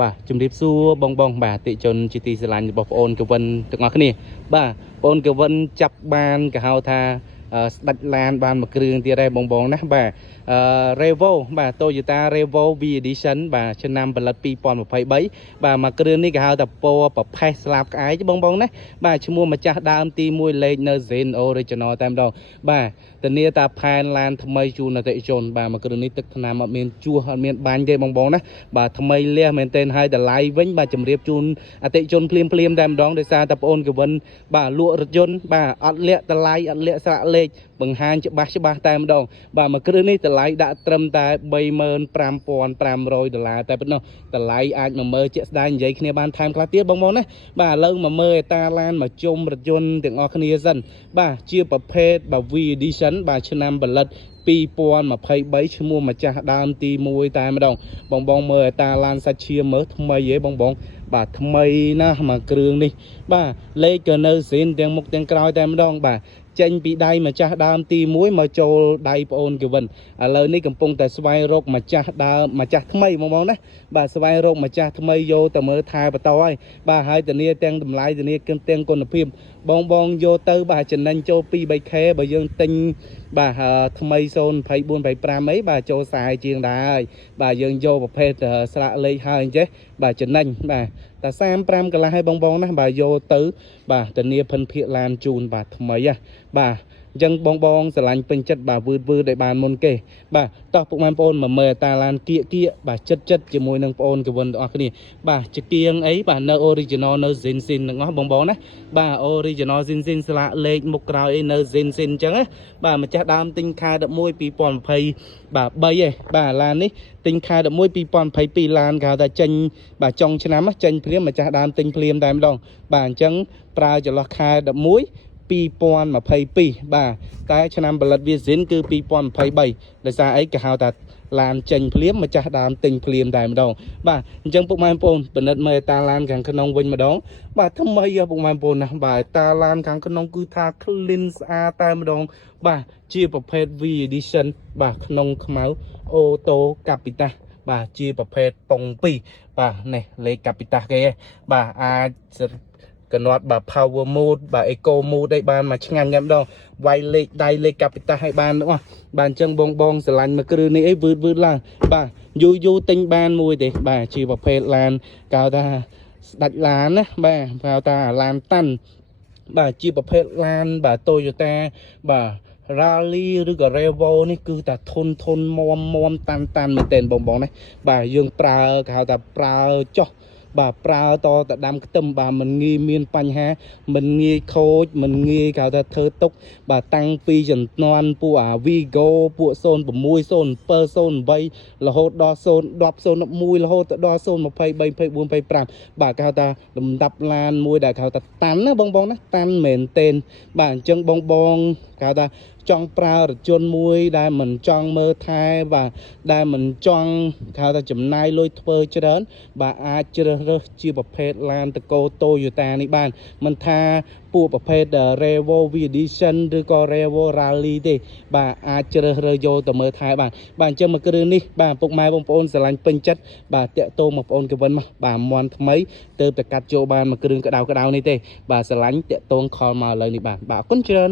បាទជំរាបសួរបងបាទតិជនជាទីស្រឡាញ់របស់បងអូនកវិនទាំងអស់គ្នាបាទបងអូនកវិនចាប់បានគេហៅថាស្ដាច់ឡានបានមួយគ្រឿងទៀតហើយបងណាបាទRevo បាទ Toyota Revo V Edition បាទឆ្នាំផលិត2023បាទមួយគ្រឿងនេះគេហៅថាពណ៌ប្រផេះស្លាបក្អែកបងណាបាទឈ្មោះម្ចាស់ដើមទី1លេខនៅ Zen Original តែម្ដងបាទធានាថាផែនឡានថ្មីជូនអតិថិជនបាទមួយគ្រឿងនេះទឹកថ្នាំអត់មានជួសអត់មានបាញ់ទេបងណាបាទថ្មីលះមែនទែនហើយតម្លៃវិញបាទជំរាបជូនអតិថិជនភ្លាមតែម្ដងដោយសារតែបងអូនកវិនបាទលក់រថយន្តបាទអត់លាក់តម្លៃអត់លាក់ស្រាក់លេខបង្ហាញច្បាស់តែម្ដងបាទមួយគ្រឿងនេះតម្លៃដាក់ត្រឹមតែ$35,500តែប៉ុណ្ណោះតម្លៃអាចមកមើលជាក់ស្ដែងនិយាយគ្នាបានថែមខ្លះទៀតបងណាបាទឥឡូវមកមើលអេតាឡានមកជុំរថយន្តទាំងអស់គ្នាសិនបាទជាប្រភេទបាទ V Edition បាទឆ្នាំផលិត2023ឈ្មោះម្ចាស់ដើមទី1តែម្ដងបងមើលអេតាឡានសាច់ឈាមមើលថ្មីហ៎បងបាទថ្មីណាស់មកគ្រឿងនេះបាទលេខក៏នៅស៊ីនទាំងមុខទាំងក្រោយតែម្ដងបាទចេញពីដៃម្ចាស់ដើមទី1មកចូលដៃប្អូនកវិនឥឡូវនេះកំពុងតែស្វែងរកម្ចាស់ដើមម្ចាស់ថ្មីបងណាបាទស្វែងរកម្ចាស់ថ្មីយកទៅមើលថែបន្តហើយបាទហើយធានាទាំងតម្លៃធានាទាំងគុណភាពបងយកទៅបាទចំណេញចូល2-3K បើយើងទិញបាទថ្មី024 25អីបាទចូលខ្សែជាងដែរហើយបាទយើងយកប្រភេទស្លាកលេខហើយអញ្ចេះបាទចំណេញបាទតែ35កន្លះឲ្យបងណាបាទយកទៅបាទធានាភិនភាគឡានជូនបាទថ្មីហ៎បាទអញ្ចឹងបងស្រឡាញ់ពេញចិត្តបាទវឺតឲ្យបានមុនគេបាទតោះពុកម៉ែបងប្អូនមកមើលតាឡានគៀកបាទចិត្តជាមួយនឹងបងប្អូនកវិនទាំងអស់គ្នាបាទជាគៀងអីបាទនៅ original នៅ Zin ទាំងអស់បងណាបាទ original Zin ស្លាកលេខមុខក្រោយអីនៅ Zin អញ្ចឹងណាបាទម្ចាស់ដើមទិញខែ11 2020បាទ3ឯងបាទឡាននេះទិញខែ11 2022ឡានគេហៅថាចេញបាទចុងឆ្នាំចេញភ្លាមម្ចាស់ដើមទិញភ្លាមតែម្ដងបាទអញ្ចឹងប្រើចន្លោះខែ11 2022បាទតែឆ្នាំផលិតវាស៊ីនគឺ2023ដោយសារអីគេហៅថាឡានចេញភ្លាមម្ចាស់ដើមទិញភ្លាមតែម្ដងបាទអញ្ចឹងពុកម៉ែបងប្អូនពិនិត្យមើលតាឡានខាងក្នុងវិញម្ដងបាទថ្មីពុកម៉ែបងប្អូនណាបាទតាឡានខាងក្នុងគឺថា clean ស្អាតតែម្ដងបាទជាប្រភេទ V Edition បាទក្នុងខ្មៅអូតូកាពីតាបាទជាប្រភេទប៉ុង2បាទនេះលេខកាពីតាគេបាទអាចកណត់បាទ power mode បាទ eco mode ឲ្យបានមកឆ្ងាញ់តែម្ដងវាយលេខដៃលេខកាពីតាឲ្យបានទាំងអស់បាទអញ្ចឹងបងស្រឡាញ់មួយគ្រឿងនេះអីវឺតឡើងបាទយូរទិញបានមួយទេបាទជាប្រភេទឡានកៅថាស្ដាច់ឡានណាបាទហៅថាឡានតាន់បាទជាប្រភេទឡានបាទ Toyota បាទ Rally ឬក៏ Revo នេះគឺតែធន់មាំតាន់មែនទែនបងណាបាទយើងប្រើគេហៅថាប្រើចោះបាទប្រើតដាំខ្ទឹមបាទមិនងាយមានបញ្ហាមិនងាយខូចមិនងាយគេហៅថាធ្វើទុកបាទតាំងពីជំនាន់ពួកអា Vigo ពួក06 07 08រហូតដល់010 011រហូតដល់023 24 25បាទគេហៅថាលំដាប់ឡានមួយដែលគេហៅថាតាន់ណាបងណាតាន់មែនទែនបាទអញ្ចឹងបងគេហៅថាចង់ប្រើរថយន្តមួយដែលមិនចង់មើលថែបាទដែលមិនចង់គេហៅថាចំណាយលុយធ្វើច្រើនបាទអាចជ្រើសរើសជាប្រភេទឡានតកូ Toyota នេះបានមិនថាពួកប្រភេទ Revo V Edition ឬក៏ Revo Rally ទេបាទអាចជ្រើសរើសយកទៅមើលថែបានបាទអញ្ចឹងមួយគ្រឿងនេះបាទពុកម៉ែបងប្អូនស្រឡាញ់ពេញចិត្តបាទតាក់ទងមកបងប្អូនកវិនមកបាទមន់ថ្មីទៅតែកាត់ចូលបានមួយគ្រឿងក្តៅនេះទេបាទស្រឡាញ់តាក់ទងខលមកឥឡូវនេះបាទអរគុណច្រើន